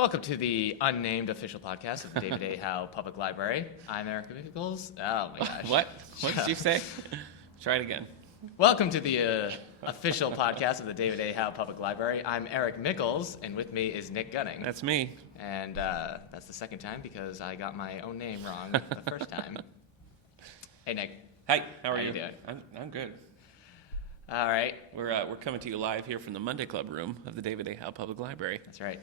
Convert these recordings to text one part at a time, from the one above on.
Welcome to the unnamed official podcast of the David A. Howe Public Library. I'm Eric Nichols. Oh my gosh. What? What did you say? Try it again. Welcome to the official podcast of the David A. Howe Public Library. I'm Eric Nichols, and with me is Nick Gunning. That's me. And that's the second time because I got my own name wrong the first time. Hey, Nick. Hi. How are you doing? I'm good. All right. We're coming to you live here from the Monday Club room of the David A. Howe Public Library. That's right.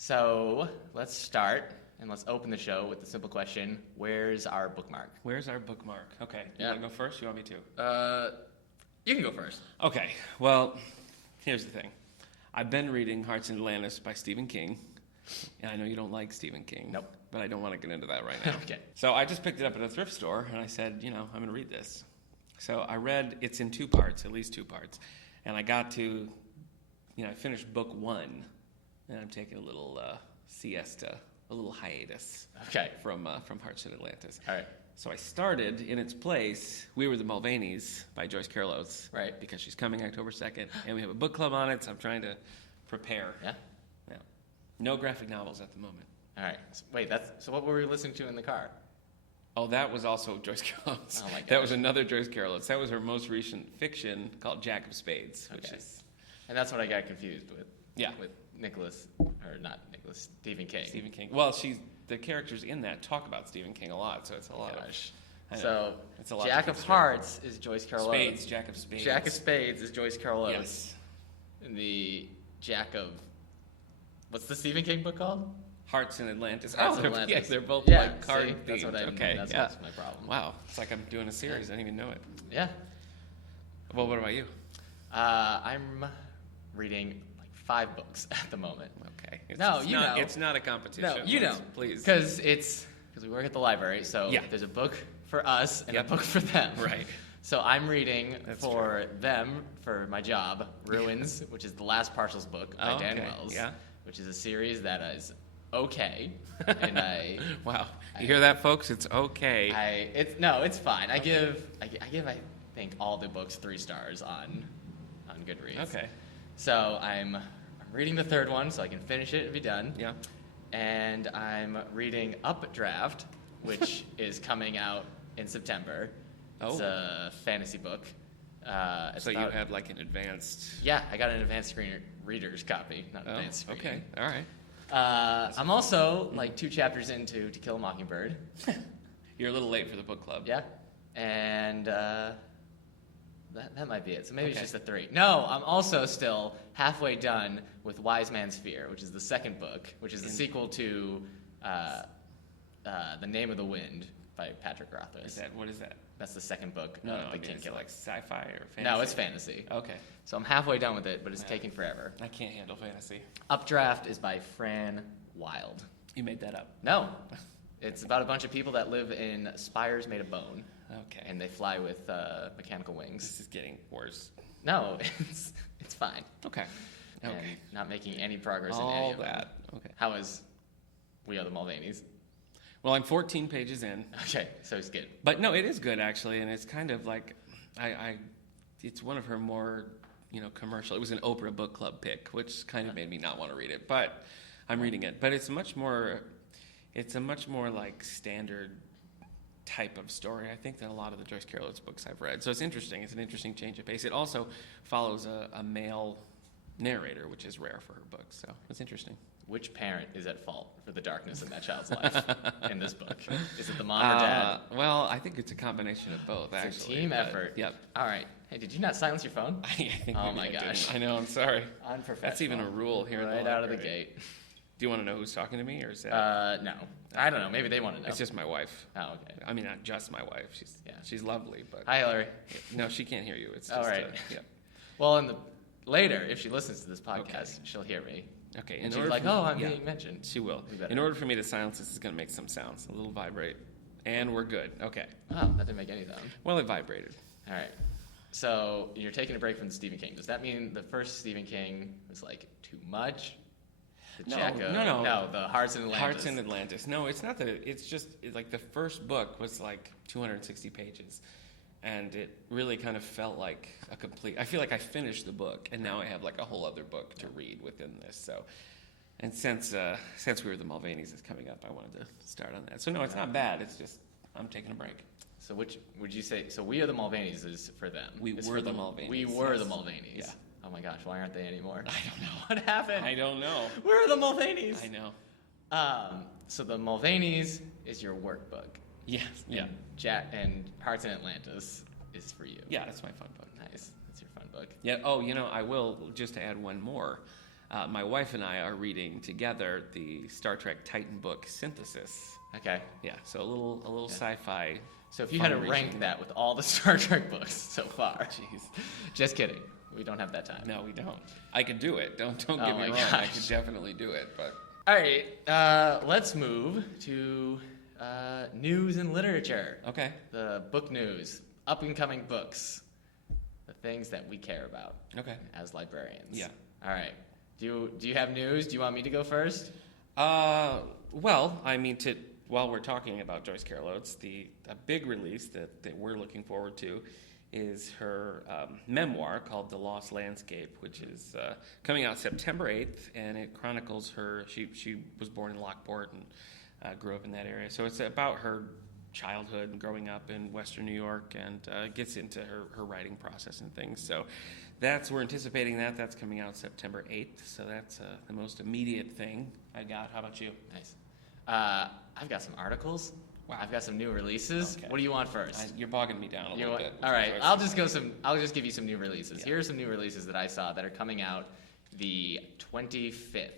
So let's start, and let's open the show with the simple question, where's our bookmark? Where's our bookmark? Okay. You Yeah. want to go first? You want me to? You can go first. Okay. Well, here's the thing. I've been reading Hearts in Atlantis by Stephen King. And I know you don't like Stephen King. Nope. But I don't want to get into that right now. Okay. So I just picked it up at a thrift store, and I said, I'm going to read this. So I read, it's in two parts, at least two parts. And I got to, I finished book one. And I'm taking a little siesta, a little hiatus from Hearts in Atlantis. All right. So I started in its place, We Were the Mulvaneys by Joyce Carol Oates. Right. Because she's coming October 2nd, and we have a book club on it, so I'm trying to prepare. Yeah? Yeah. No graphic novels at the moment. All right. Wait, so what were we listening to in the car? Oh, that was also Joyce Carol Oates. Oh, my gosh. That was another Joyce Carol Oates. That was her most recent fiction called Jack of Spades, which is... And that's what I got confused with. Yeah. With Stephen King. Stephen King. Well, the characters in that talk about Stephen King a lot, so it's a lot of... So, it's a lot Jack of Hearts is Joyce Carol Oates. Jack of Spades. Jack of Spades is Joyce Carol Oates. Yes. And the Jack of... What's the Stephen King book called? Hearts in Atlantis. Hearts in Atlantis. Yes, they're both Yeah, like card see? themed. That's what I okay, That's yeah. what's my problem. Wow, it's like I'm doing a series. I didn't even know it. Yeah. Well, what about you? I'm reading like 5 books at the moment. Okay. It's not a competition. No, Please. Because we work at the library, so Yeah. there's a book for us and Yep. a book for them. Right. So I'm reading That's for them, for my job, Ruins, which is the last Parcels book by Oh, Dan okay. Wells, Yeah. which is a series that is okay. And Wow. You hear that, folks? It's okay. it's fine. I give, I think, all the books 3 stars on Goodreads. Okay. So I'm reading the 3rd one so I can finish it and be done. Yeah. And I'm reading Updraft, which is coming out in September. It's a fantasy book. So you have like an advanced... Yeah, I got an advanced screen reader's copy, not advanced screen. Okay. All right. I'm also like 2 chapters into To Kill a Mockingbird. You're a little late for the book club. Yeah. And that might be it. So maybe it's Okay. just a 3. No, I'm also still halfway done with Wise Man's Fear, which is the 2nd book, which is the sequel to The Name of the Wind by Patrick Rothfuss. What is that? That's the 2nd book. No, The I mean, King is it Killer. like sci-fi or fantasy? No, it's fantasy. Okay. So I'm halfway done with it, but it's taking forever. I can't handle fantasy. Updraft is by Fran Wilde. You made that up. No, it's about a bunch of people that live in spires made of bone, Okay. and they fly with mechanical wings. This is getting worse. No, it's fine. Okay. And Okay. not making any progress in any All of them. that. Okay. How is We Are the Mulvaneys? Well, I'm 14 pages in. Okay, so it's good. But no, it is good actually, and it's kind of like, it's one of her more, commercial. It was an Oprah book club pick, which kind of made me not want to read it. But I'm reading it. But it's a much more like standard type of story, I think, than a lot of the Joyce Carol Oates books I've read. So it's interesting. It's an interesting change of pace. It also follows a male narrator, which is rare for her books. So it's interesting. Which parent is at fault for the darkness in that child's life in this book? Is it the mom or dad? Well, I think it's a combination of both, It's actually. a team effort. Yep. All right. Hey, did you not silence your phone? I think Oh maybe my I gosh. didn't. I know, I'm sorry. Unprofessional. That's even a rule here in the right library. out of the gate. Do you want to know who's talking to me, or is that... No. I don't know. Maybe they want to know. It's just my wife. Oh, okay. I mean, not just my wife. She's lovely, but... Hi, Hillary. No, she can't hear you. It's All just... right. Yeah. Well, later, if she listens to this podcast, she'll hear me. Okay. And she'll be like, I'm being mentioned. She will. We better. In order for me to silence this, it's going to make some sounds. A little vibrate. And we're good. Okay. Oh, that didn't make any sound. Well, it vibrated. All right. So you're taking a break from Stephen King. Does that mean the first Stephen King was like too much? No. The Hearts in Atlantis. Hearts in Atlantis. No, it's not that. It's just like the first book was like 260 pages. And it really kind of felt like a complete... I feel like I finished the book, and now I have like a whole other book to read within this. So And since We Were the Mulvaneys is coming up, I wanted to start on that. So no, it's not bad. It's just I'm taking a break. So which would you say? So We Are the Mulvaneys is for them. We Were the Mulvaneys. We were yes. the Mulvaneys. Yeah. Oh my gosh, why aren't they anymore? I don't know. What happened? I don't know. Where are the Mulvaneys? I know. So the Mulvaneys is your workbook. Yes. Yeah. And Hearts in Atlantis is for you. Yeah, that's my fun book. Nice. That's your fun book. Yeah. Oh, I will just to add one more. My wife and I are reading together the Star Trek Titan book Synthesis. Okay. Yeah. So a little sci-fi. So if you had to rank that with all the Star Trek books so far, Jeez. Just kidding. We don't have that time. No, we don't. I could do it. Don't get me wrong. Gosh. I could definitely do it. But all right. Let's move to news and literature. okay. The book news, up and coming books, the things that we care about. Okay. As librarians. Yeah. All right. Do you have news? Do you want me to go first? Well, I mean, while we're talking about Joyce Carol Oates, a big release that we're looking forward to is her memoir called The Lost Landscape, which is coming out September 8th, and it chronicles her. She was born in Lockport and grew up in that area, so it's about her childhood and growing up in Western New York, and gets into her writing process and things. So we're anticipating that's coming out September 8th, so that's the most immediate thing I got. How about you? Nice. I've got some articles. Wow. I've got some new releases. Okay. What do you want first? You're bogging me down a little bit. All right, I'll just give you some new releases. Yeah. Here are some new releases that I saw that are coming out the 25th.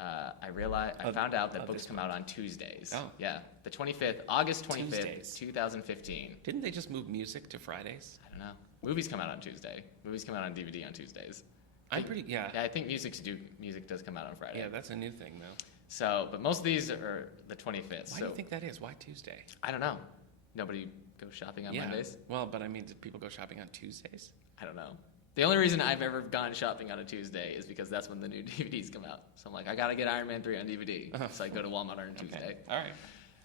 I found out that books come out on Tuesdays. Oh. Yeah. The 25th, August 25th, Tuesdays. 2015. Didn't they just move music to Fridays? I don't know. Movies come out on Tuesday. Movies come out on DVD on Tuesdays. Yeah, I think music does come out on Friday. yeah, that's a new thing, though. So, but most of these are the 25th. Why do you think that is? Why Tuesday? I don't know. Nobody goes shopping on Mondays? Well, but I mean, do people go shopping on Tuesdays? I don't know. The only reason I've ever gone shopping on a Tuesday is because that's when the new DVDs come out. So I'm like, I gotta get Iron Man 3 on DVD. So I go to Walmart on Tuesday. Okay. All right.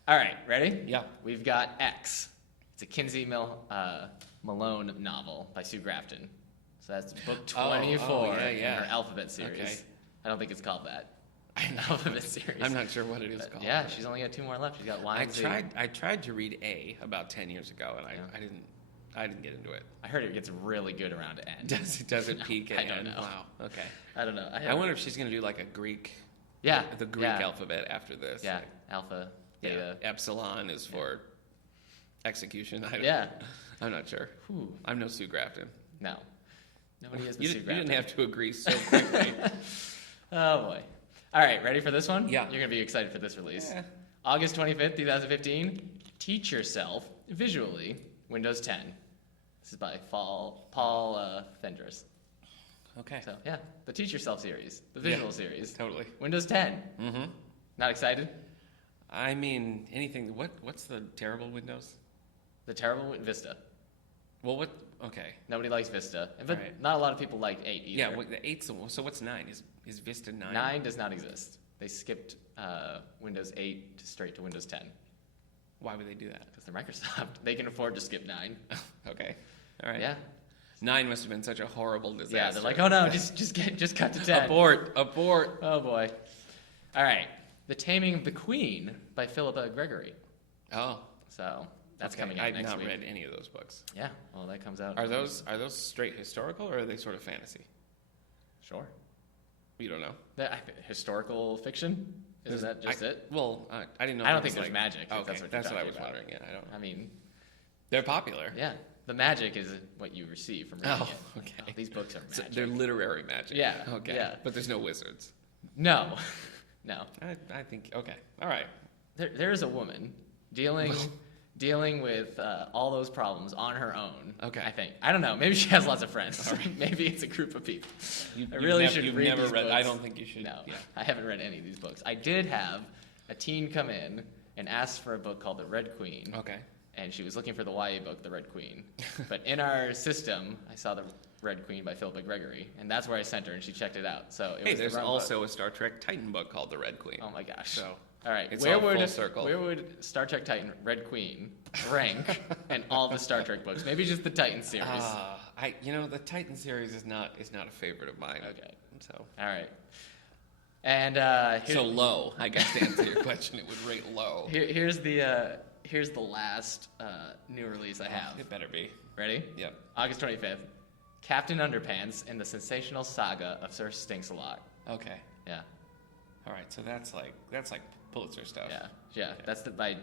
All right, ready? Yeah. We've got X. It's a Kinsey Malone novel by Sue Grafton. So that's book 24 in her Alphabet series. Okay. I don't think it's called that. Alphabet series. I'm not sure what it is called. Yeah, she's only got 2 more left. She's got Y and Z. I tried to read A about 10 years ago, and I didn't get into it. I heard it gets really good around N. Does it peak at I don't N? know. Wow. Okay. I don't know. I wonder if she's going to do like a Greek. Yeah. The Greek alphabet after this. Yeah. Like, Alpha, Beta. Epsilon is for execution. I'm not sure. Whew. I'm no Sue Grafton. No. Nobody is You Sue Grafton. didn't have to agree so quickly. Oh, boy. All right, ready for this one? Yeah. You're going to be excited for this release. Yeah. August 25th, 2015, Teach Yourself Visually, Windows 10. This is by Paul Fendris. Okay. So, yeah, the Teach Yourself series, the visual series. Totally. Windows 10. Mm-hmm. Not excited? I mean, anything. What's the terrible Windows? The terrible Vista. Well, what? Okay. Nobody likes Vista. But Right. not a lot of people like 8 either. Yeah, the 8's. So what's 9? Is Vista 9? 9 does not exist. They skipped Windows 8 straight to Windows 10. Why would they do that? Because they're Microsoft. They can afford to skip 9. Okay. All right. Yeah. 9 must have been such a horrible disaster. Yeah, they're like, oh no, just cut to 10. Abort. Oh boy. All right. The Taming of the Queen by Philippa Gregory. Oh. So that's Okay. coming out I've next not week. read any of those books. Yeah. Well, that comes out. Are those straight historical or are they sort of fantasy? Sure. You don't know. Historical fiction? Isn't that just it? Well, I didn't know. I don't there think was there's magic. If Okay, that's what, that's you're what I talking was about. wondering. Yeah, I don't. I mean, They're popular. yeah. The magic is what you receive from reading it. Okay. Oh, these books are So magic. they're literary magic. Yeah, Okay. yeah. But there's no wizards. No. No. I think. Okay. All right. There is a woman dealing with all those problems on her own. Okay. I think. I don't know. Maybe she has lots of friends. Maybe it's a group of people. I really should You've read never these read. books. I don't think you should. No, Yeah. I haven't read any of these books. I did have a teen come in and ask for a book called The Red Queen. Okay. And she was looking for the YA book, The Red Queen. But in our system, I saw The Red Queen by Philippa Gregory, and that's where I sent her, and she checked it out. So it was There's the wrong also book. a Star Trek Titan book called The Red Queen. Oh my gosh. So all right, it's all full circle. Where would Star Trek Titan Red Queen rank in all the Star Trek books? Maybe just the Titan series. The Titan series is not a favorite of mine. Okay. So All right. And So low, I guess, to answer your question, it would rate low. here's the last new release I have. It better be. Ready? Yep. August 25th. Captain Underpants in the sensational saga of Sir Stinks-a-Lot. Okay. Yeah. All right. So that's like Pulitzer stuff. Yeah. Yeah. Okay. That's by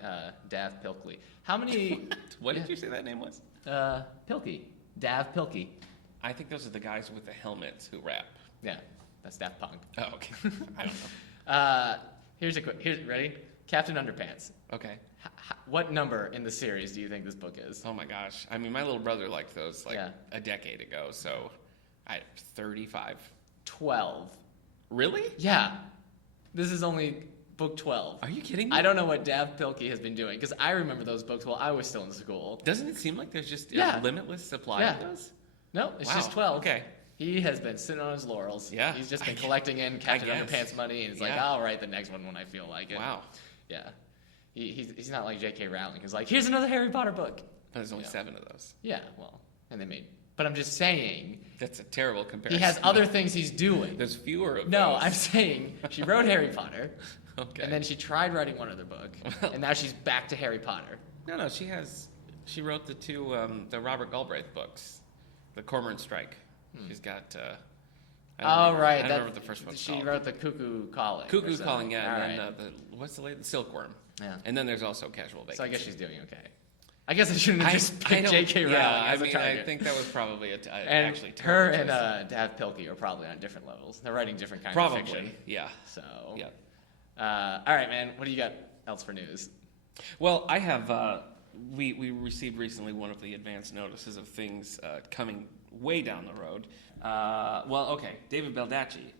Dav Pilkey. How many? What did you say that name was? Pilkey. Dav Pilkey. I think those are the guys with the helmets who rap. Yeah. That's Daft Punk. Oh, okay. I don't know. Here's ready. Captain Underpants. Okay. What number in the series do you think this book is? Oh my gosh. I mean, my little brother liked those Yeah. a decade ago. So, 35. 12. Really? Yeah. This is only book 12. Are you kidding me? I don't know what Dav Pilkey has been doing because I remember those books while I was still in school. Doesn't it seem like there's just Yeah. a limitless supply Yeah. of those? No, it's Wow. just 12. Okay. He has been sitting on his laurels. Yeah. He's just been collecting in Captain guess. Underpants money, and he's like, Yeah. I'll write the next one when I feel like it. Wow. Yeah. He's not like J.K. Rowling. He's like, here's another Harry Potter book. But there's only Yeah. 7 of those. Yeah, well, and they made. But I'm just saying, That's a terrible comparison. he has other things he's doing. There's fewer of No, those. I'm saying she wrote Harry Potter, Okay. and then she tried writing one other book, and now she's back to Harry Potter. No, she wrote the 2, the Robert Galbraith books, the Cormorant Strike. She's got, Oh, right. I don't remember what the first one's She called. wrote the Cuckoo Calling. Cuckoo or something. Calling, yeah, All and right. then what's the Silkworm. Yeah. And then there's also Casual Vacancy. So I guess she's doing okay. I guess I shouldn't have just picked J.K. Rowling as a I target. think that was probably And actually her terrible and choice. Dav Pilkey are probably on different levels. They're writing different kinds Probably, of fiction. yeah. So, Yeah. All right, man. What do you got else for news? Well, I have. We received recently one of the advance notices of things coming way down the road. Okay, David Baldacci,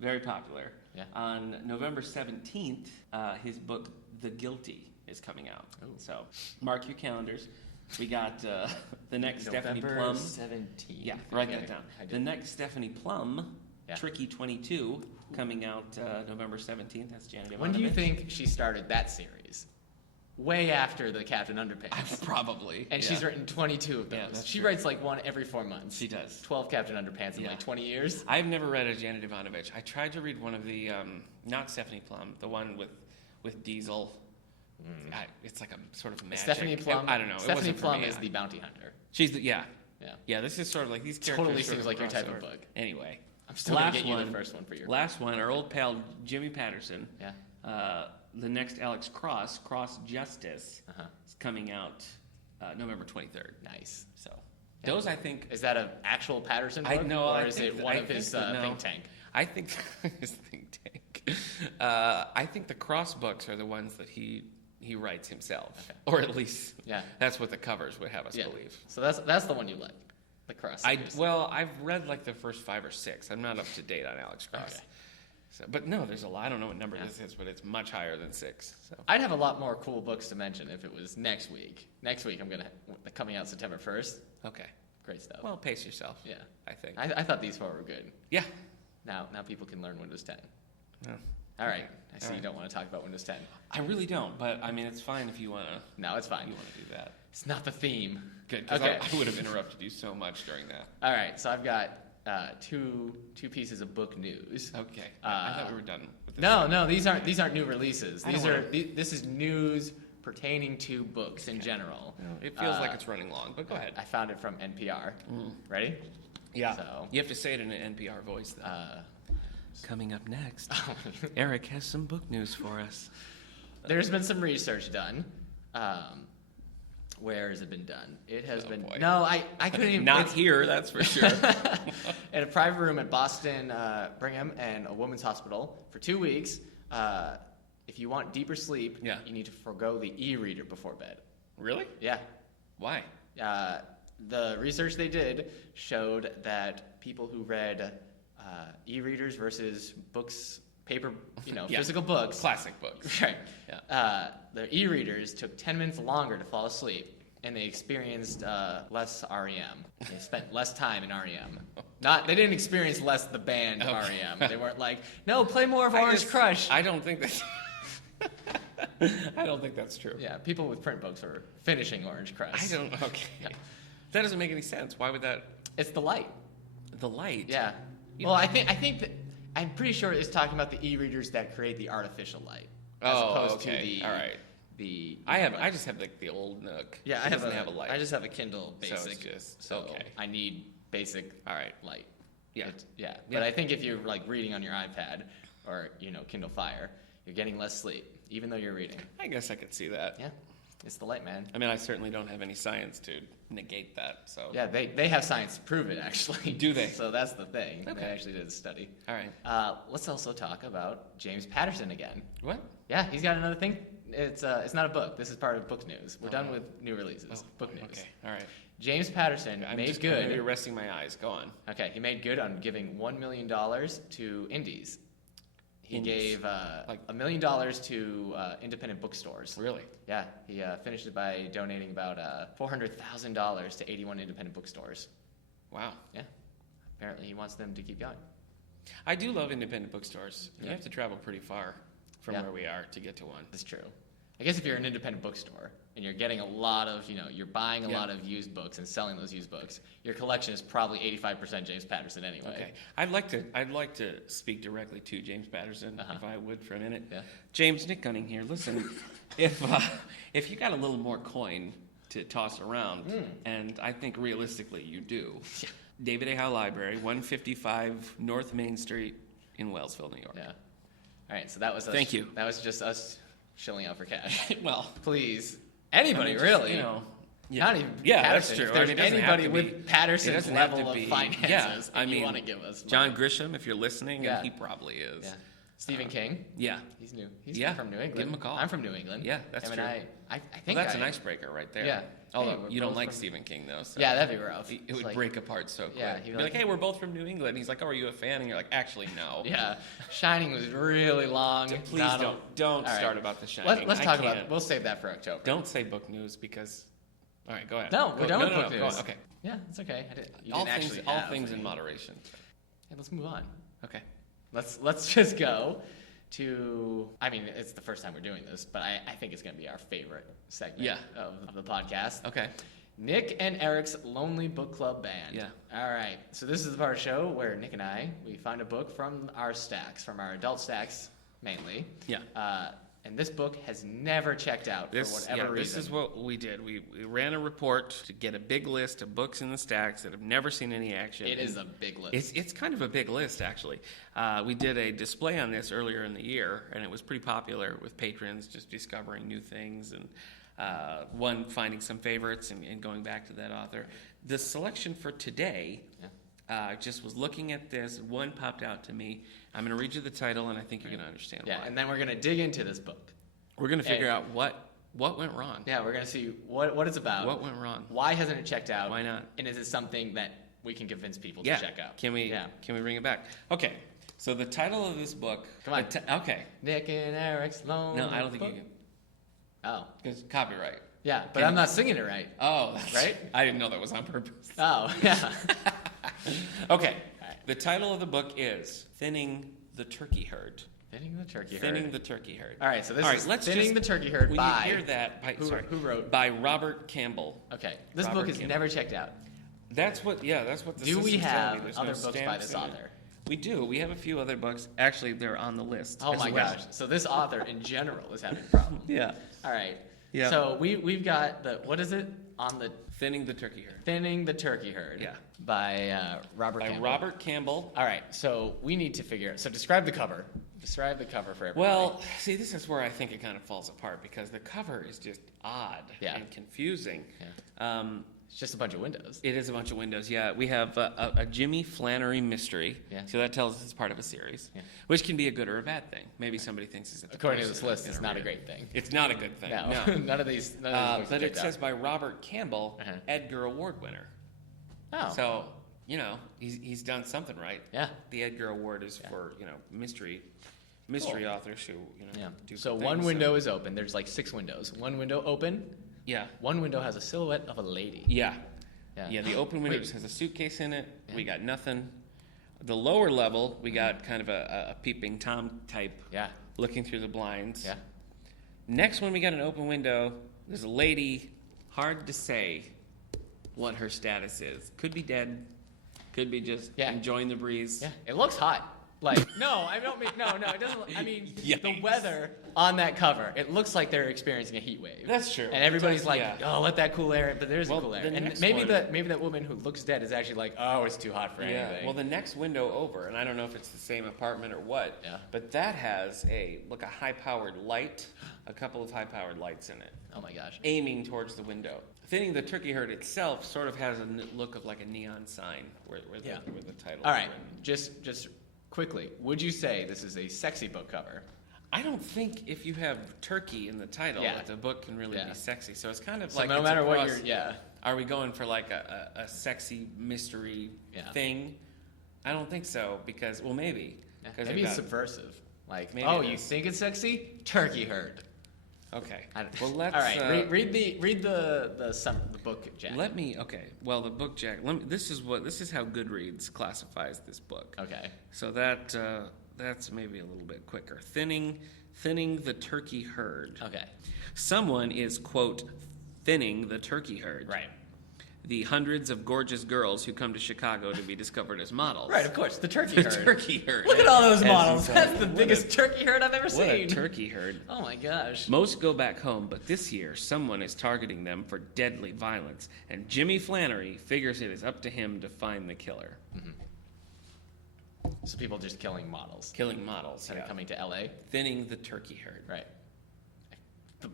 very popular. Yeah. On November 17th, his book The Guilty is coming out. Ooh. So mark your calendars. We got the next Stephanie November Plum. 17th. Yeah, write Okay, that down. I did. The next Stephanie Plum, Yeah. Tricky 22, coming out November 17th. That's Janet When do you Ivanovich. think she started that series? Way after the Captain Underpants. Probably. And yeah. she's written 22 of those. Yeah, that's She true. writes like one every 4 months. She does. 12 Captain Underpants in Yeah. like 20 years. I've never read a Janet Ivanovich. I tried to read one of the, not Stephanie Plum, the one with Diesel. It's like a sort of magic. Stephanie Plum. I don't know. It Stephanie wasn't for Plum me. is the bounty hunter. She's the yeah. Yeah. This is sort of like these characters. Totally sort seems of like your type of crossover. book. Anyway, I'm still going to get you the first one for your last one. Our old pal Jimmy Patterson. Yeah. The next Alex Cross Justice, Uh-huh. is coming out November 23rd. Nice. So those I think. Is that an actual Patterson book? I know. Or I is think it that- one I of his think that- no. think tank? I think his think tank. I think the Cross books are the ones that he writes himself, Okay. or at least Yeah. that's what the covers would have us Yeah. believe. So that's the one you like, the Cross series. I've read like the first 5 or 6. I'm not up to date on Alex Cross. Okay. So, but no, there's a lot. I don't know what number Yeah. this is, but it's much higher than 6. So I'd have a lot more cool books to mention if it was next week. Next week coming out September 1st. okay. Great stuff. Well, pace yourself. yeah. I think. I thought these 4 were good. Yeah. Now people can learn Windows 10. No. All right. I see All you right. don't want to talk about Windows 10. I really don't, but I mean, it's fine if you wanna. No, it's fine. You wanna do that. It's not the theme. Good, because Okay. I would have interrupted you so much during that. All right. So I've got two pieces of book news. Okay. I thought we were done with this. No, these aren't new releases. I don't These are wanna- this is news pertaining to books in general. No, it feels like Uh, it's running long, but go ahead. I found it from NPR. Ready? Yeah. So, You have to say it in an NPR voice, though. Coming up next, Eric has some book news for us. there's been some research done. Where has it been done? It has Oh, been. boy. No, I couldn't even. Not it's- here, that's for sure. in a private room at Boston Brigham and a women's hospital for 2 weeks. If you want deeper sleep, Yeah. you need to forego the e-reader before bed. Really? Yeah. Why? The research they did showed that people who read e-readers versus books, paper, Yeah. physical books, Classic books. right? Yeah. The e-readers took 10 minutes longer to fall asleep, and they experienced less REM. They spent less time in REM. They didn't experience less the band Okay. REM. They weren't like, no, play more of Orange Crush. I don't think that's. I don't think that's true. Yeah, people with print books were finishing Orange Crush. I don't. Okay. Yeah. That doesn't make any sense. Why would that? It's the light. The light. Yeah. You Well, know- I think that I'm pretty sure it's talking about the e-readers that create the artificial light, as Oh, opposed okay. to the All right. the. I just have like the old Nook. Yeah, It I doesn't have a light. I just have a Kindle So it's Basic, just- so okay. I need basic All right. light. Yeah. Yeah. Yeah. But I think if you're like reading on your iPad or Kindle Fire, you're getting less sleep, even though you're reading. I guess I could see that. Yeah, it's the light, man. I mean, I certainly don't have any science to negate that. So Yeah, they have science to prove it, actually. Do they? So that's the thing. Okay. They actually did a study. All right. Let's also talk about James Patterson again. What? Yeah, he's got another thing. It's not a book. This is part of book news. We're done no. with new releases. Oh, book news. Okay. All right. James Patterson made I know good. you're resting my eyes. Go on. Okay, he made good on giving $1 million to indies. He Indies. gave Like- $1 million to independent bookstores. Really? Yeah, he finished it by donating about $400,000 to 81 independent bookstores. Wow. Yeah, apparently he wants them to keep going. I do love independent bookstores. You Yeah. have to travel pretty far from Yeah. where we are to get to one. That's true. I guess if you're an independent bookstore and you're getting a lot of, you're buying a Yeah. lot of used books and selling those used books, your collection is probably 85% James Patterson anyway. Okay. I'd like to speak directly to James Patterson, Uh-huh. if I would, for a minute. Yeah. James, Nick Gunning here. Listen, if you got a little more coin to toss around, and I think realistically you do, David A. Howe Library, 155 North Main Street in Wellsville, New York. Yeah. All right, so that was us. Thank you. That was just us shilling out for cash. Well, Please. Anybody, I mean, just, really. Yeah. Not even Yeah, Patterson. that's true. If I there's mean, it doesn't have anybody to with be- it Patterson's doesn't have level to of be- finances yeah, I and you mean, want to give us money. John Grisham, if you're listening, Yeah. and he probably is. Yeah. Stephen King. Yeah. He's new. He's Yeah, from New England. give him a call. I'm from New England. Yeah, that's I mean, true. I Well, think that's an icebreaker right there. Yeah. Although Hey, we're you don't both like from- Stephen King, though. So Yeah, that'd be rough. It It's would like- break apart so quick. Yeah, he'd He'd be be like, like- hey, we're both from New England. And he's like, oh, are you a fan? And you're like, actually, no. Yeah. Shining was really long. Please not a- don't All right. start about The Shining. Let's I talk can't. about. We'll save that for October. Don't say book news because. All right, go ahead. No, we're done with book go news. on. Okay. Yeah, it's okay. You All didn't things, actually all have things in any. moderation. Hey, let's move on. Okay. Let's just go to. I mean, it's the first time we're doing this, but I think it's going to be our favorite segment Yeah. of the podcast. Okay. Nick and Eric's Lonely Book Club Band. Yeah. All right. So this is the part of the show where Nick and we find a book from our stacks, from our adult stacks mainly. Yeah. And this book has never checked out for whatever reason. This is what we did. We ran a report to get a big list of books in the stacks that have never seen any action. It is a big list. It's kind of a big list, actually. We did a display on this earlier in the year, and it was pretty popular with patrons just discovering new things and finding some favorites and going back to that author. The selection for today, just was looking at this, one popped out to me. I'm going to read you the title, and I think you're going to understand Yeah, why. and then we're going to dig into this book. We're going to figure out what went wrong. Yeah, we're going to see what it's about. What went wrong? Why hasn't it checked out? Why not? And is it something that we can convince people Yeah. to check out? Can we bring it back? Okay. So the title of this book. Come on. Okay. Nick and Eric's Lonely No, I don't think Book. you can. Oh, Because copyright. yeah, but I'm not singing it right. Oh, that's Right? I didn't know that was on purpose. Oh, yeah. Okay. right. The title of the book is Thinning the Turkey Herd. Thinning the Turkey Thinning Herd. the Turkey Herd. All right, so this All right, is let's Thinning just- the Turkey Herd When by... you hear that, who wrote? by Robert Campbell. Okay, this Robert book is Campbell. never checked out. That's what the Do we system's telling me. have There's other no books by stamps this in it. author? We do. We have a few other books. Actually, they're on the list. Oh as my well. gosh, so this author in general is having problems. Yeah. All right. Yeah. So we've got what is it? On the Thinning the Turkey Herd. Thinning the Turkey Herd. Yeah. By Robert By Campbell. Robert Campbell. All right, so we need to figure out. So describe the cover. Describe the cover for everybody. Well, see, this is where I think it kind of falls apart because the cover is just odd Yeah. and confusing. Yeah. It's just a bunch of windows. It is a bunch of windows, yeah. We have a Jimmy Flannery mystery. Yeah. So that tells us it's part of a series, Yeah. which can be a good or a bad thing. Maybe somebody thinks it's According to this list, it's not a great thing. It's not a good thing. No, No. none of these. None of these books But are it checked says out. by Robert Campbell, Uh-huh. Edgar Award winner. Oh. So, he's done something right. Yeah. The Edgar Award is for, mystery Cool. authors who, Yeah. do So good one things, window is open. There's like 6 windows. One window open. Yeah. One window has a silhouette of a lady. Yeah. Yeah. Yeah, the open window Wait. just has a suitcase in it. Yeah. We got nothing. The lower level, we got kind of a peeping Tom type Yeah. looking through the blinds. Yeah. Next one, we got an open window. There's a lady. Hard to say what her status is. Could be dead. Could be just Yeah. enjoying the breeze. Yeah. It looks hot. Like, no, I don't mean, no, it doesn't, I mean, the Yikes. weather on that cover, it looks like they're experiencing a heat wave. That's true. And everybody's It does, like, yeah. oh, let that cool air in, but there's Well, a cool air. the And next maybe one- maybe that woman who looks dead is actually like, oh, it's too hot for anything. Well, the next window over, and I don't know if it's the same apartment or what, Yeah. but that has a high-powered light, a couple of high-powered lights in it, Oh my gosh. aiming towards the window. Thinning the Turkey Herd itself sort of has a look of like a neon sign where the title All is right, written. just quickly, would you say this is a sexy book cover? I don't think if you have turkey in the title, Yeah. that the book can really Yeah. be sexy. So it's kind of So like no it's matter what across- you're, yeah. Are we going for like a sexy mystery Yeah. thing? I don't think so because, well, maybe. 'Cause Maybe they've it's got- subversive. Like, Maybe oh, it you is. think it's sexy? Turkey herd. Okay. I don't, Well, let's. all right, read the book, Jack. Let me. Okay. Well, the book, Jack. This is how Goodreads classifies this book. Okay. So that's maybe a little bit quicker. Thinning the turkey herd. Okay. Someone is, quote, thinning the turkey herd. Right. The hundreds of gorgeous girls who come to Chicago to be discovered as models. Right, of course, the turkey The herd. turkey herd. Look at all those As you models. said. That's the What biggest a- turkey herd I've ever What a seen. turkey herd. Oh my gosh. Most go back home, but this year someone is targeting them for deadly violence, and Jimmy Flannery figures it is up to him to find the killer. So people just killing models Killing models, that are yeah. coming to LA. Thinning the turkey herd. Right.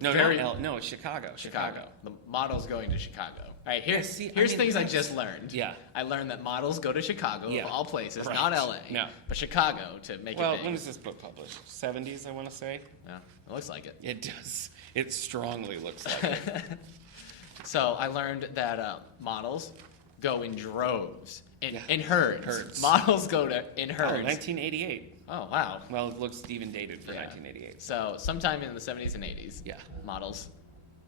No, Very- no, it's Chicago. Chicago. The models going to Chicago. All right, here's see, I here's mean, things I that's- just learned. Yeah. I learned that models go to Chicago Yeah. of all places, Right. not LA. No. But Chicago to make Well, it big. when is this book published? 70s, I want to say. Yeah, it looks like it. It does. It strongly looks like it. So I learned that models go in droves, in Yeah. herds. Herds. Models go in Oh, herds. 1988. Oh, wow. Well, it looks even dated for Yeah. 1988. So sometime in the 70s and 80s, Yeah. models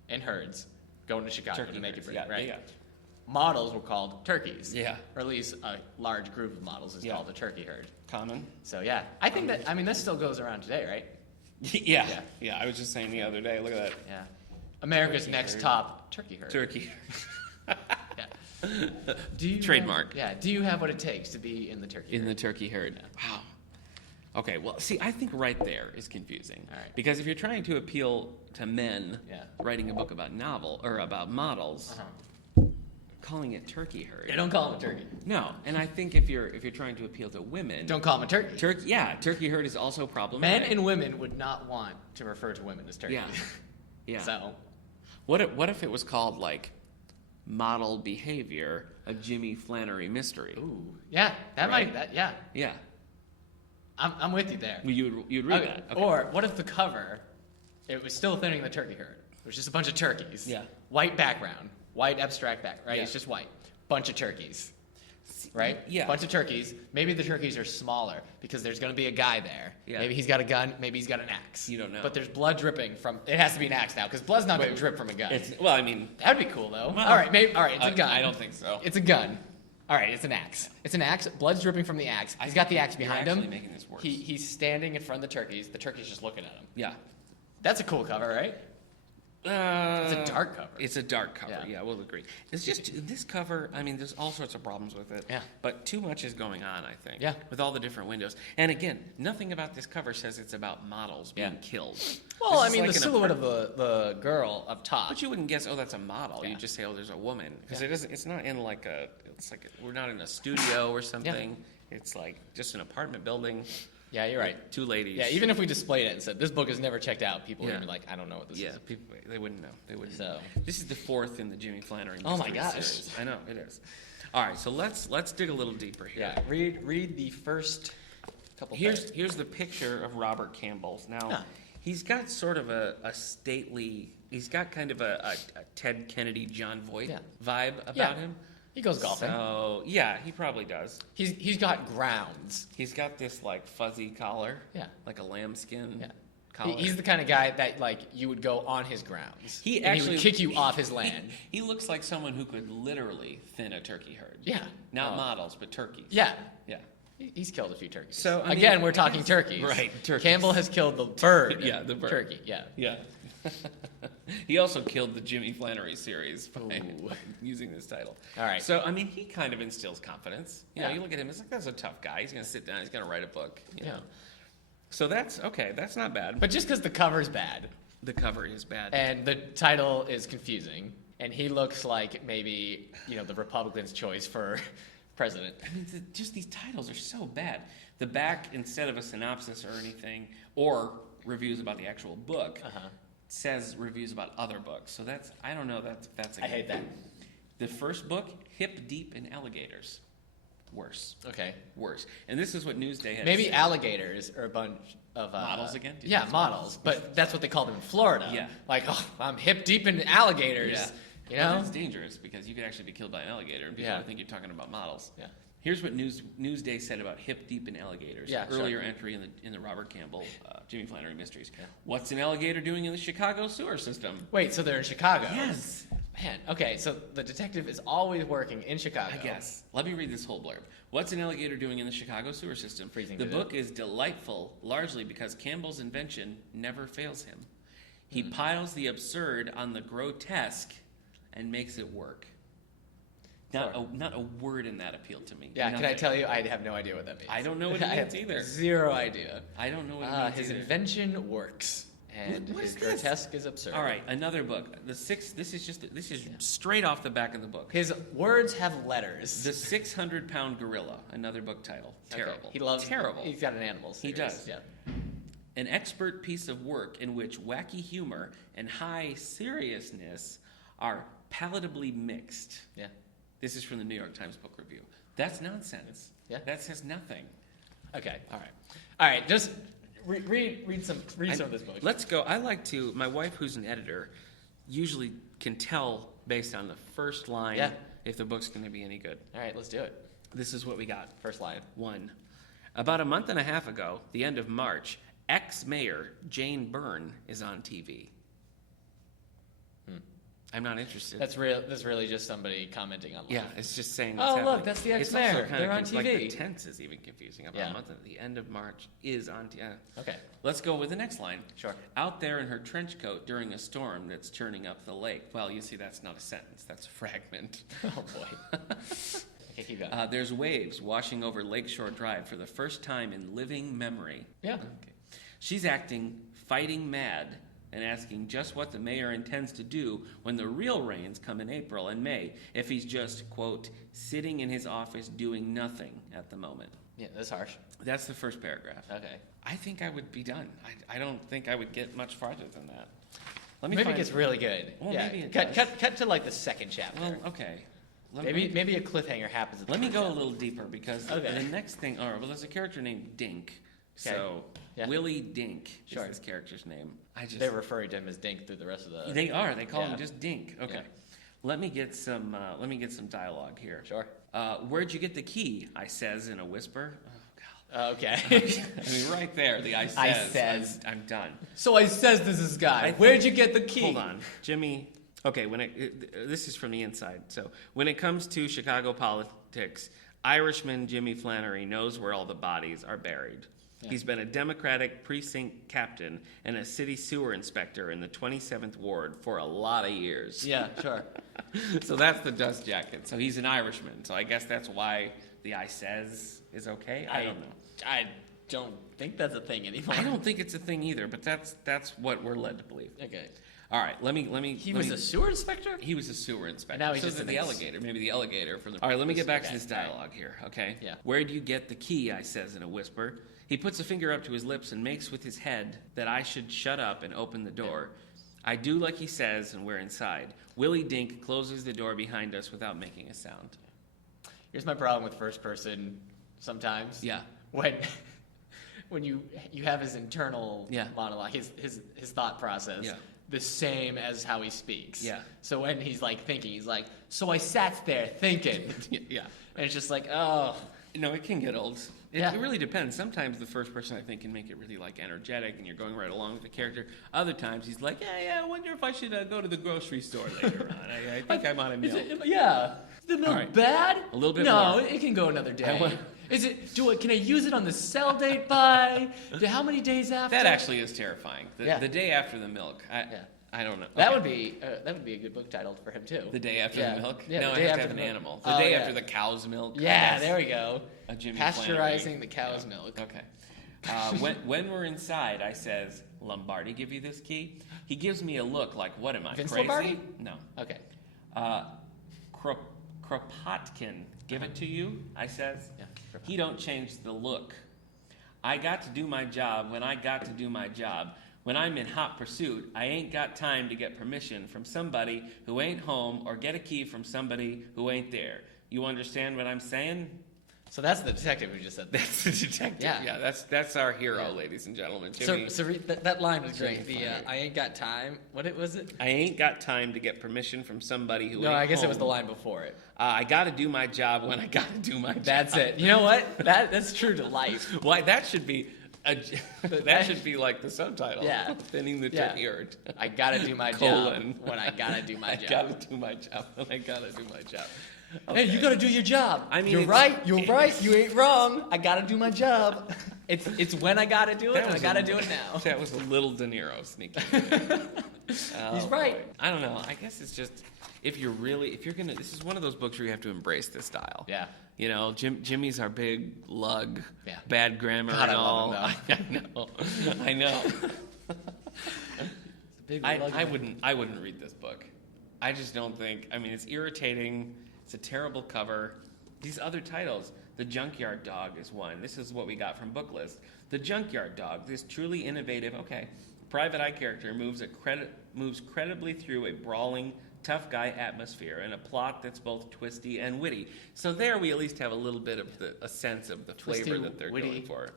in herds going to Chicago Turkey to make herds, it big, yeah, right? yeah. Models were called turkeys. Yeah. Or at least a large group of models is Yeah. called a turkey herd. Common. So yeah, I think that, I mean, this still goes around today, right? Yeah. Yeah. Yeah, I was just saying the other day, look at that Yeah. America's Turkey next herd. top turkey herd. turkey. Yeah. Do you Trademark. Do you have what it takes to be in the turkey In the herd? turkey herd. Wow. Okay, well, see, I think right there is confusing. All right. Because if you're trying to appeal to men Yeah. writing a book about about models, Uh-huh. calling it turkey herd. Yeah, don't call him a turkey. No, and I think if you're trying to appeal to women, Don't call him a turkey. turkey herd is also Men problematic. and women would not want to refer to women as turkeys. Yeah. Yeah. So, What if it was called like model behavior, a Jimmy Flannery mystery? ooh, yeah, that Right. might, yeah, Yeah. I'm with you there. You'd read Okay, that. Okay. Or what if the cover, it was still thinning the turkey herd? It was just a bunch of turkeys. Yeah. White background, white abstract back, right? Yeah. It's just white. Bunch of turkeys, right? Yeah. Bunch of turkeys. Maybe the turkeys are smaller because there's going to be a guy there. Yeah. Maybe he's got a gun. Maybe he's got an axe. You don't know. But there's blood dripping from. It has to be an axe now because blood's not going to Wait, drip from a gun. Well, I mean, That'd be cool though. Well, all right, maybe. All right, it's a gun. I don't think so. It's a gun. All right, it's an axe. It's an axe. Blood's dripping from the axe. He's got the axe You're behind actually him. making this worse. He's standing in front of the turkeys. The turkey's just looking at him. Yeah. That's a cool cover, right? It's a dark cover. It's a dark cover. Yeah. Yeah, we'll agree. It's just this cover. I mean, there's all sorts of problems with it. Yeah. But too much is going on, I think. Yeah. With all the different windows, and again, nothing about this cover says it's about models being Yeah. killed. Well, This I is mean, like the an silhouette of the girl up top. But you wouldn't guess, oh, that's a model. Yeah. You just say, oh, there's a woman, because Yeah. it doesn't. It's not in like a. It's like we're not in a studio or something. It's like just an apartment building. Yeah, you're right. Two ladies. Yeah, even if we displayed it and said this book is never checked out, people Yeah. would be like, I don't know what this Yeah, is. people they wouldn't know. They wouldn't. So- know. This is the fourth in the Jimmy Flannery. Oh my mystery gosh. series. I know it is. All right, so let's dig a little deeper here. Yeah, read the first couple. Here's the picture of Robert Campbell. Now, Huh. he's got sort of a stately. He's got kind of a Ted Kennedy, John Voight Yeah. vibe about Yeah. him. He goes golfing. So yeah, he probably does. He's got grounds. He's got this like fuzzy collar. Yeah. Like a lambskin Yeah. collar. He's the kind of guy that like you would go on his grounds. He and actually he would kick you off his land. He looks like someone who could literally thin a turkey herd. Yeah. Not Oh. models, but turkeys. Yeah. Yeah. He's killed a few turkeys. So, I mean, again, we're I talking guess- turkeys. right, turkeys. Campbell has killed the bird. Yeah, the bird. Turkey. Yeah. Yeah. He also killed the Jimmy Flannery series by Ooh. using this title. All right. So, I mean, he kind of instills confidence. You know, Yeah. you look at him, it's like, that's a tough guy. He's going to sit down, he's going to write a book, you Yeah. know. So that's, okay, that's not bad. But just because the cover's bad The cover is bad. and the title is confusing, and he looks like maybe, the Republicans' choice for president. I mean, just these titles are so bad. The back, instead of a synopsis or anything, or reviews about the actual book, says reviews about other books. So I don't know, that's a I hate that. The first book, Hip Deep in Alligators. Worse. Okay. Worse. And this is what Newsday had Maybe said. alligators are a bunch of... Models again? Did Yeah, you say models. But that's what they call them in Florida. Yeah. Like, I'm hip deep in alligators. Yeah. You Well, know? that's dangerous because you could actually be killed by an alligator and people Yeah. would think you're talking about models. Yeah. Here's what Newsday said about Hip Deep in Alligators. Yeah, An earlier sure. entry in the Robert Campbell, Jimmy Flannery mysteries. Yeah. What's an alligator doing in the Chicago sewer system? Wait, so they're in Chicago? Yes. Man, okay, so the detective is always working in Chicago. I guess. Let me read this whole blurb. What's an alligator doing in the Chicago sewer system? Freezing The to book is delightful, largely because Campbell's invention never fails him. He Hmm. piles the absurd on the grotesque and makes it work. Sure. Not a word in that appealed to me. Yeah, can I Nothing. tell you, I have no idea what that means. I don't know what it I means have either. Zero idea. I don't know what it means His either. invention works, and What his is this? grotesque is absurd. All right, another book. This is straight off the back of the book. His words have letters. The 600-pound gorilla. Another book title. Okay, Terrible. He loves terrible. He's got an animal He series. does. Yeah. An expert piece of work in which wacky humor and high seriousness are palatably mixed. Yeah. This is from the New York Times Book Review. That's nonsense. Yeah. That says nothing. Okay. All right. Just read some of this book. Let's go. I like to. My wife, who's an editor, usually can tell based on the first line if the book's going to be any good. All right, let's do it. This is what we got. First line. 1. About a month and a half ago, the end of March, ex-mayor Jane Byrne is on TV. I'm not interested. That's really just somebody commenting on. Yeah, it's just saying. Oh, what's look, happening. that's the It's ex-mayor. also kinda They're on Like the TV. tense is even confusing. About Yeah. a month at the end of March is on TV. Yeah. Okay. Let's go with the next line. Sure. Out there in her trench coat during a storm that's churning up the lake. Well, you see, that's not a sentence. That's a fragment. Oh boy. Okay, keep going. There's waves washing over Lakeshore Drive for the first time in living memory. Yeah. Okay. She's acting fighting mad and asking just what the mayor intends to do when the real rains come in April and May if he's just, quote, sitting in his office doing nothing at the moment. Yeah, that's harsh. That's the first paragraph. Okay. I think I would be done. I don't think I would get much farther than that. Maybe it gets really good. Well, yeah. maybe it cut, does. cut to like the second chapter. Well, okay. Maybe a cliffhanger happens. At the Let me first go a chapter. little deeper because Okay. the next thing. All right. Well, there's a character named Dink. Okay. So Yeah. Willie Dink Sure. is this character's name. They're referring to him as Dink through the rest of the. They are. They call Yeah. him just Dink. Okay. Yeah. Let me get some dialogue here. Sure. Where'd you get the key? I says in a whisper. Oh God. Okay. I mean, right there, the I says. I says. I'm done. So I says to this guy, where'd you get the key? Hold on, Jimmy. Okay, this is from the inside. So when it comes to Chicago politics, Irishman Jimmy Flannery knows where all the bodies are buried. Yeah. He's been a Democratic precinct captain and a city sewer inspector in the 27th Ward for a lot of years. Yeah, sure. So that's the dust jacket. So he's an Irishman. So I guess that's why the I says is okay. I don't know. I don't think that's a thing anymore. I don't think it's a thing either, but that's what we're led to believe. Okay. All right, let me. He was a sewer inspector? He was a sewer inspector. Now he's so just is an the alligator. Maybe the alligator from the. All right, let me get back to this dialogue here, okay? Yeah. Where do you get the key? I says in a whisper. He puts a finger up to his lips and makes with his head that I should shut up and open the door. I do like he says, and we're inside. Willie Dink closes the door behind us without making a sound. Here's my problem with first person sometimes. Yeah. When you have his internal monologue, his thought process. Yeah. The same as how he speaks. Yeah. So when he's like thinking, he's like, so I sat there thinking. Yeah. And it's just like, oh. No, it can get old. It Yeah. really depends. Sometimes the first person, I think, can make it really, like, energetic, and you're going right along with the character. Other times, he's like, I wonder if I should go to the grocery store later on. I think I'm on a meal. Yeah. Is the milk All right. bad? A little bit no, more. it can go another day. Can I use it on the sell date by? How many days after? That actually is terrifying. Yeah. The day after the milk. I don't know. That Okay. would be a good book title for him too. The day after Yeah. the milk? Yeah, no, the it day has after to have the an milk. animal. The Oh, day yeah. after the cow's milk. Yeah, Yes. there we go. A Jimmy Pasteurizing Flannery. the cow's milk. Okay. When we're inside, I says, Lombardi give you this key? He gives me a look like, what am I, Vince crazy? Lombardi? No. Okay. Kropotkin, give it to you, I says. Yeah. He don't change the look. I got to do my job when I got to do my job. When I'm in hot pursuit, I ain't got time to get permission from somebody who ain't home or get a key from somebody who ain't there. You understand what I'm saying? So that's the detective who just said that. That's the detective. Yeah. That's our hero, Yeah. ladies and gentlemen. Jimmy. So that line was great. Jimmy The Flannery. I ain't got time. What was it? I ain't got time to get permission from somebody who ain't No, I guess home. it was the line before it. I got to do my job when I got to do my job. That's it. You know what? That's true to life. Why that should be that should be like the subtitle. Yeah. Thinning the Yeah. turkey herd. I gotta do my Colon. job when I gotta do my I job. gotta do my job when I gotta do my job. Hey, you gotta do your job. I mean, you're it's- right. You're right. You ain't wrong. I gotta do my job. It's when I gotta do it, That and I was gotta do it now. That was a little De Niro sneaking. He's right. Boy. I don't know. I guess it's just if you're gonna. This is one of those books where you have to embrace the style. Yeah. You know, Jimmy's our big lug, Yeah. bad grammar God, and I all. love I know. Big I lug- wouldn't read this book. I just don't think. I mean, it's irritating. It's a terrible cover. These other titles, The Junkyard Dog is one. This is what we got from Booklist. The Junkyard Dog, this truly innovative, private eye character moves credibly through a brawling, tough guy atmosphere and a plot that's both twisty and witty. So there we at least have a little bit of a sense of the flavor Twisty, that they're witty. going for.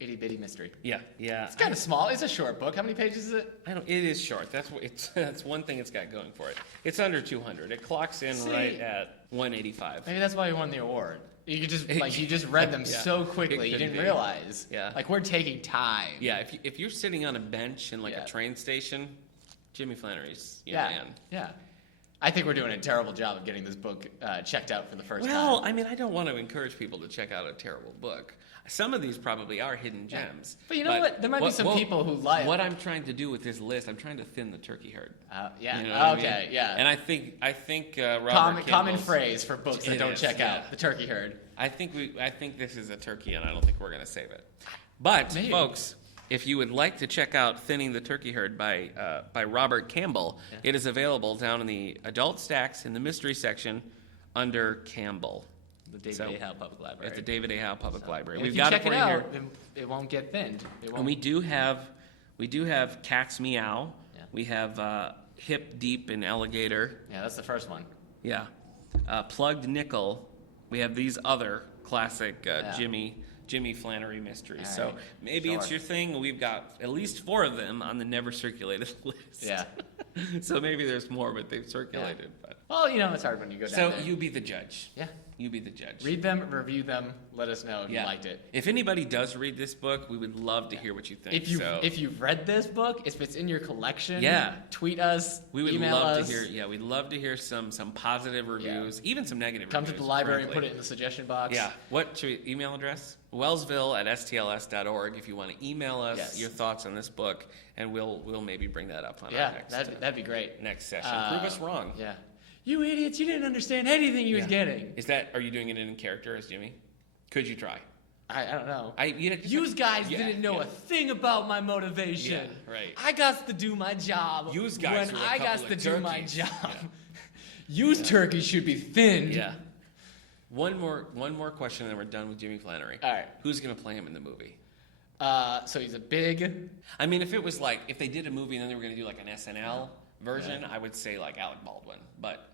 Itty bitty mystery. Yeah. It's kind of small. It's a short book. How many pages is it? It is short. That's one thing it's got going for it. It's under 200. It clocks in See? right at 185. Maybe that's why you won the award. You just read them Yeah. so It quickly. You could didn't be. realize. Yeah. Like we're taking time. Yeah, if you're sitting on a bench in like Yeah. a train station, Jimmy Flannery's your Yeah. man. Yeah. I think we're doing a terrible job of getting this book checked out for the first Well, time. I mean, I don't want to encourage people to check out a terrible book. Some of these probably are hidden gems. But you know what? There might be some people who like What I'm trying to do with this list, I'm trying to thin the turkey herd. Yeah. You know what I Okay. mean? Yeah. And I think Robert common Kimball's- phrase for books that It don't is, check yeah. out. The turkey herd. I think this is a turkey, and I don't think we're going to save it. But, Maybe. folks, if you would like to check out Thinning the Turkey Herd by Robert Campbell, it is available down in the adult stacks in the mystery section under Campbell. The David A. Howe Public Library. At the David A. Howe Public Library. And We've if you got check it for it you here. out, it won't get thinned. It won't. And we do have Cat's Meow. Yeah. We have Hip, Deep, and Alligator. Yeah, that's the first one. Yeah. Plugged Nickel. We have these other classic Jimmy Flannery mysteries. All So right. maybe it's Sure. your thing. We've got at least 4 of them on the never circulated list. Yeah. So maybe there's more, but they've circulated. But. Well, it's hard when you go down So there. you be the judge. Yeah. You be the judge. Read them, review them, let us know if you liked it. If anybody does read this book, we would love to hear what you think. If you've read this book, if it's in your collection, Yeah. tweet us, we would email love us. to hear. Yeah, we'd love to hear some positive reviews, even some negative. Come to reviews, the library frankly. and put it in the suggestion box. Yeah. What should we, email address? Wellsville@stls.org. If you want to email us Yes. your thoughts on this book, and we'll maybe bring that up on our Yeah, next that'd be great. next session. Prove us wrong. Yeah. You idiots, you didn't understand anything he was getting. Are you doing it in character as Jimmy? Could you try? I don't know. You guys didn't know a thing about my motivation. Yeah, right. I got to do my job Yous guys when were a I got couple to of do my turkeys. job. Yeah. Yous turkeys should be thinned. Yeah. One more question, and then we're done with Jimmy Flannery. All right. Who's gonna play him in the movie? So he's a big. I mean, if it was like if they did a movie and then they were gonna do like an SNL version, I would say like Alec Baldwin. But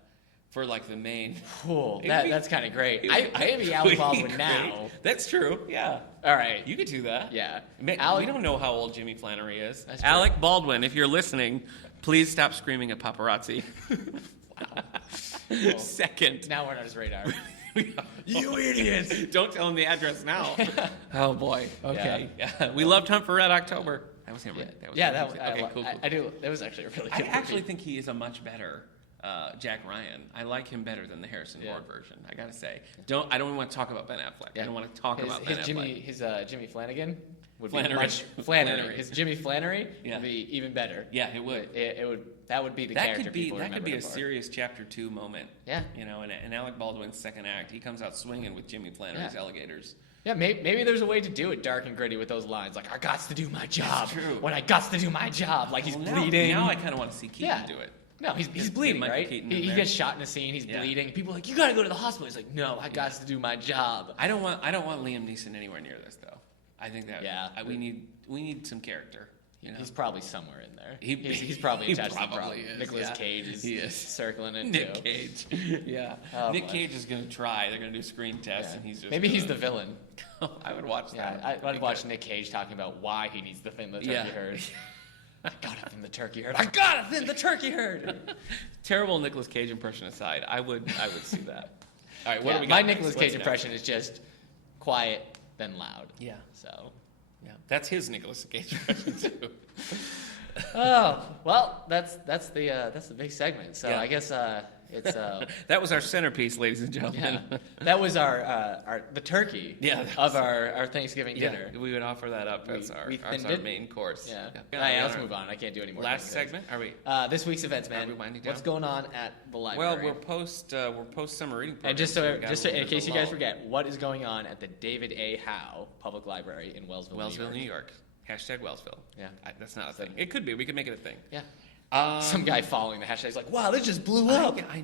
for like the main, Cool. It'd be- That's kind of great. I am Alec Baldwin now. That's true. Yeah. All right. You could do that. Yeah. We Alec, don't know how old Jimmy Flannery is. That's true. Alec Baldwin, if you're listening, please stop screaming at paparazzi. Cool. Second. now we're on his radar. You idiots! Don't tell him the address now. Oh boy. Okay. Yeah. We loved Hunt for Red October. That was him, right? Yeah, him. Okay, cool. I do. That was actually a really I good actually movie. think he is a much better Jack Ryan. I like him better than the Harrison Ford version. I gotta say. I don't want to talk about Ben Affleck. I don't want to talk about Ben Affleck. His Jimmy Flanagan would Flannery. be much Flannery. His Jimmy Flannery Yeah. would be even better. Yeah, it would. That would be the That character could be people that could be a remember him for. serious chapter 2 moment. Yeah. You know, in Alec Baldwin's second act, he comes out swinging with Jimmy Flannery's alligators. Yeah, maybe there's a way to do it dark and gritty with those lines. Like, I gots to do my job. true. When I gots to do my job. Like, he's bleeding. Now I kind of want to see Keaton do it. No, he's bleeding, Michael right? Keaton He in gets shot in a scene. He's Yeah. bleeding. People are like, you got to go to the hospital. He's like, no, I gots to do my job. I don't want Liam Neeson anywhere near this though. I think that we need some character. You know? He's probably somewhere in there. He- He's probably he attached to the probably problem. is, Nicolas yeah. Cage He is. circling it Nick too. Cage. Yeah. Oh, Nick boy. Cage is going to try. They're going to do screen tests, Yeah. and he's just Maybe he's gonna- the villain. I would watch Yeah, that. I'd watch Nick Cage talking about why he needs to thin the turkey Yeah. herd. I gotta thin the turkey herd. I gotta thin the turkey herd. Terrible Nicolas Cage impression aside, I would see that. All right, what Yeah, do we got? my next? Nicolas What's Cage next? impression is just quiet then loud. Yeah. So. Yeah, that's his Nicolas Cage impression too. Oh well, that's the big segment. So Yeah. I guess it's That was our centerpiece, ladies and yeah, gentlemen. that was our the turkey Yeah, of our Thanksgiving dinner. we would offer that up as we our thinned it. main course. Yeah. Yeah. All right, let's move on. I can't do any more. Last things. segment, are we? This week's events, man. we winding What's down? going on at the Well, library? we're post summer reading program. and just we so got a little in bit case of you a guys lull. forget, what is going on at the David A. Howe Public Library in Wellsville, Wellsville, New New York? York. Hashtag Wellsville. Yeah. That's not a thing. It could be. We could make it a thing. Yeah. Some guy following the hashtag's like, "Wow, this just blew up." I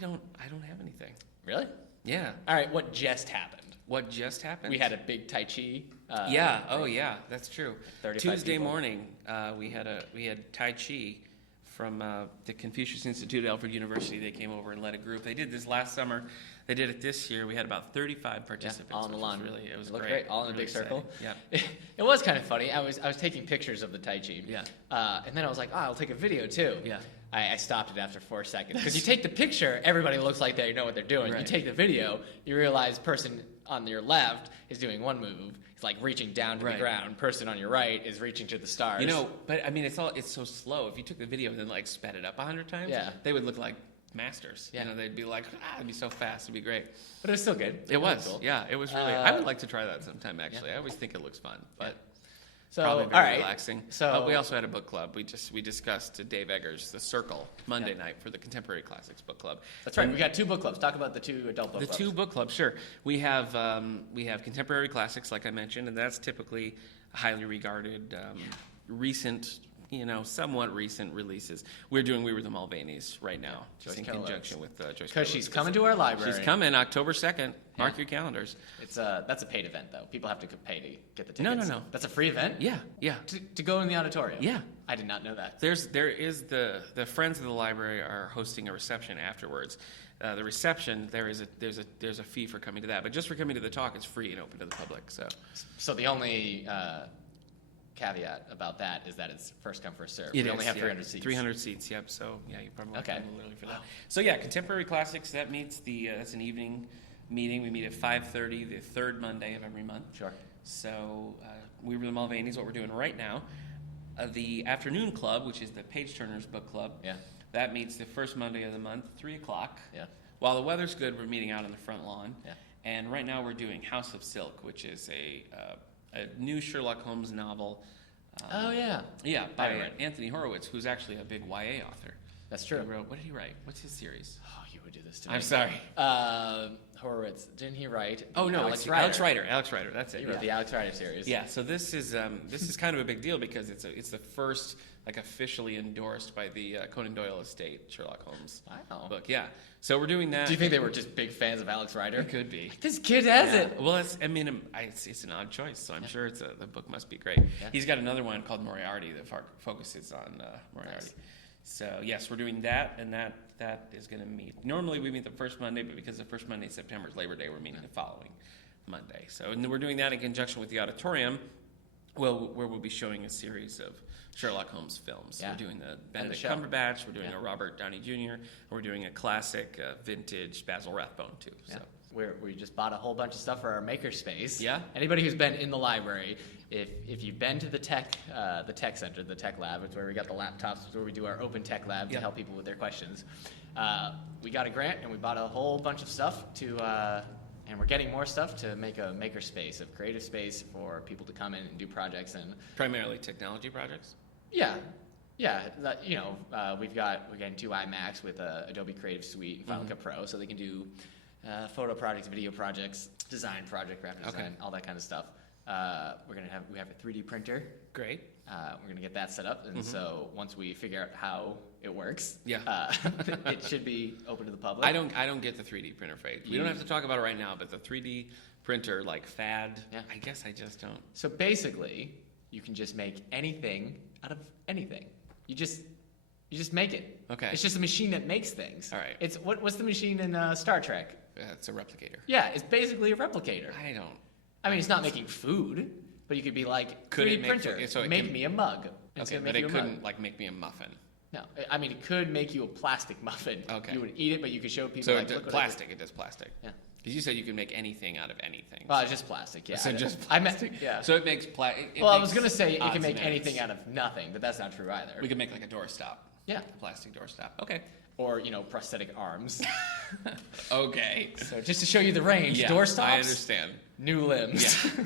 don't have anything. Really? Yeah. All right. What just happened? What just happened? We had a big Tai Chi. Yeah. Oh, yeah. That's true. 35 Tuesday people. morning, we had Tai Chi from the Confucius Institute at Alfred University. They came over and led a group. They did this last summer. They did it this year. We had about 35 participants. all in the which lawn. was Really, it was Looked great. all in a Really big circle. exciting. Yeah. It was kind of funny. I was taking pictures of the Tai Chi. Yeah. And then I was like, I'll take a video too. Yeah. I stopped it after 4 seconds because you take the picture, everybody looks like they know what they're doing. You Right. take the video, you realize person on your left is doing one move. It's like reaching down to Right. the ground. Person on your right is reaching to the stars. You know, but I mean, it's so slow. If you took the video and then like sped it up 100 times, Yeah. they would look like masters. Yeah. You know, they'd be like, it'd be so fast, it'd be great. but it was still good. It was, cool. yeah, it was really. I would like to try that sometime. Actually, I always think it looks fun, but So probably all very right. relaxing. So we also had a book club. We discussed Dave Eggers' The Circle Monday night for the Contemporary Classics Book Club. That's right. We got 2 book clubs. Talk about the 2 adult book The clubs. 2 book clubs, sure. We have contemporary classics, like I mentioned, and that's typically highly regarded, recent, somewhat recent releases. We're doing We Were the Mulvaneys right now, just Joyce in Carol conjunction with Joyce Carol Because she's Oates. coming to our library. She's coming October 2nd. Mark your calendars. That's a paid event though. People have to pay to get the No, tickets. no. That's a free event. Yeah, yeah. To go in the auditorium. Yeah. I did not know that. There is the Friends of the Library are hosting a reception afterwards. The reception there's a fee for coming to that, but just for coming to the talk, it's free and open to the public. So the only caveat about that is that it's first come first serve. It We only is, have yeah. 300 seats. 300 seats. Yep. So yeah, you probably want to Okay. come a little early for that. So yeah, Contemporary Classics. That meets that's an evening meeting. We meet at 5:30 the third Monday of every month. Sure. So We Were the Mulvaneys. What we're doing right now. The Afternoon Club, which is the Page Turners Book Club. Yeah. That meets the first Monday of the month, 3:00. Yeah. While the weather's good, we're meeting out on the front lawn. Yeah. And right now we're doing House of Silk, which is a new Sherlock Holmes novel. Oh yeah. Yeah, I by read. Anthony Horowitz, who's actually a big YA author. That's true. He wrote, what did he write? What's his series? Oh, you would do this to me. I'm sorry. Horowitz. Didn't he write? Oh no, Alex it's Rider. Alex Rider. That's it. He wrote the Alex Rider series. Yeah. So this is kind of a big deal because it's the first officially endorsed by the Conan Doyle estate Sherlock Holmes Wow. book. Yeah. So we're doing that. Do you think they were just big fans of Alex Rider? It could be. This kid has Yeah. it. Well, it's an odd choice, so I'm sure the book must be great. Yeah. He's got another one called Moriarty that focuses on Moriarty. Nice. So yes, we're doing that, and that is going to meet. Normally we meet the first Monday, but because the first Monday in September is Labor Day, we're meeting the following Monday. So and we're doing that in conjunction with the auditorium, where we'll be showing a series of Sherlock Holmes films. Yeah. We're doing the Benedict show. Cumberbatch, we're doing Yeah. a Robert Downey Jr., and we're doing a classic vintage Basil Rathbone too. So. Yeah. We just bought a whole bunch of stuff for our makerspace. Yeah. Anybody who's been in the library, if you've been to the tech center, the tech lab, it's where we got the laptops, it's where we do our open tech lab to help people with their questions. We got a grant and we bought a whole bunch of stuff and we're getting more stuff to make a makerspace, a creative space for people to come in and do projects and Primarily technology projects? yeah. We're getting 2 iMacs with Adobe Creative Suite and Final Cut Pro, so they can do photo projects, video projects, design project, graphic design, all that kind of stuff. We have a 3D printer. Great. We're gonna get that set up, and so once we figure out how it works, it should be open to the public. I don't get the 3D printer phase. We don't have to talk about it right now, but the 3D printer fad, I guess I just don't. So basically, you can just make anything out of anything. You just make it. Okay. It's just a machine that makes things. All right. It's what's the machine in Star Trek? It's a replicator. Yeah, it's basically a replicator. I mean, it's not making food, but you could be like, Could 3D it make printer, so it make can- me a mug. It's Okay, gonna but make it you a mug. couldn't like make me a muffin. No, I mean, it could make you a plastic muffin. Okay. You would eat it, but you could show people So like, it does look what I did. plastic. It does plastic. Yeah. Because you said you can make anything out of anything. Well, it's just plastic, yeah. So I meant, yeah. So it makes Well, I was going to say it odds can make and anything ends. out of nothing, but that's not true either. We could make like a doorstop. Yeah. A plastic doorstop. Okay. Or, prosthetic arms. Okay. So just to show you the range, Yeah, doorstops, I understand. new limbs. Yeah.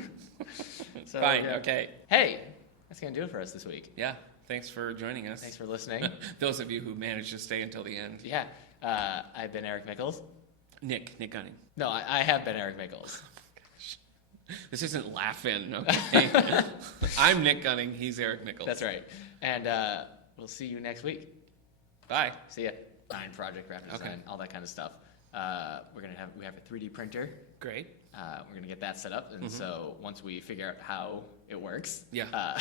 So, Fine. yeah. Okay. Hey, that's going to do it for us this week. Yeah. Thanks for joining us. Thanks for listening. Those of you who managed to stay until the end. Yeah. I've been Eric Mickles. Nick Gunning. No, I have been Eric Mickles. This isn't laughing, okay? I'm Nick Gunning. He's Eric Nichols. That's right. And we'll see you next week. Bye. See ya. Design project, graphic design, all that kind of stuff. We have a 3D printer. Great. We're gonna get that set up, and so once we figure out how it works, Yeah.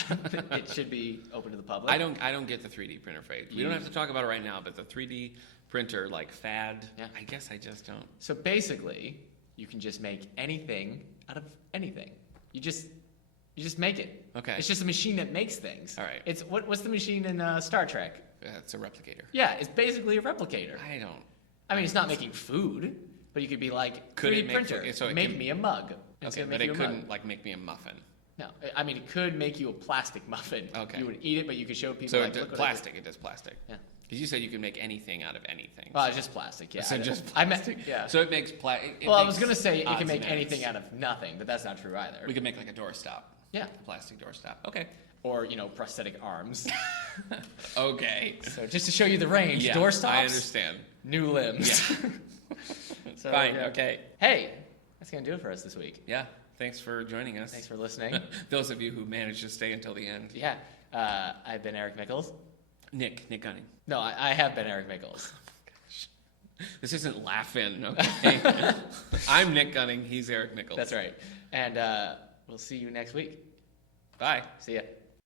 it should be open to the public. I don't get the 3D printer phase. We don't have to talk about it right now, but the 3D printer fad, I guess I just don't. So basically, you can just make anything out of anything. You just make it. Okay. It's just a machine that makes things. All right. It's what's the machine in Star Trek? It's a replicator. Yeah, it's basically a replicator. I mean, it's not making food, but you could be like, Could 3D it make printer, food? So it make can- me a mug. It's Okay, gonna but make it you a mug. couldn't like make me a muffin. No, I mean, it could make you a plastic muffin. Okay. You would eat it, but you could show people So like, it does look what I did. plastic. It does plastic. Yeah. Because you said you can make anything out of anything. Well, it's just plastic, yeah. So just I meant, plastic. yeah. So it makes Well, I was going to say it odds can make and ends. anything out of nothing, but that's not true either. We could make like a doorstop. Yeah. A plastic doorstop. Okay. Or, prosthetic arms. Okay. So just to show you the range, Yeah, doorstops, I understand. new limbs. Yeah. So, Fine. yeah. Okay. Hey, that's going to do it for us this week. Yeah. Thanks for joining us. Thanks for listening. Those of you who managed to stay until the end. Yeah. I've been Eric Mickles. Nick Gunning. No, I have been Eric Mickles. This isn't laughing, okay? I'm Nick Gunning. He's Eric Nichols. That's right. And we'll see you next week. Bye. See ya.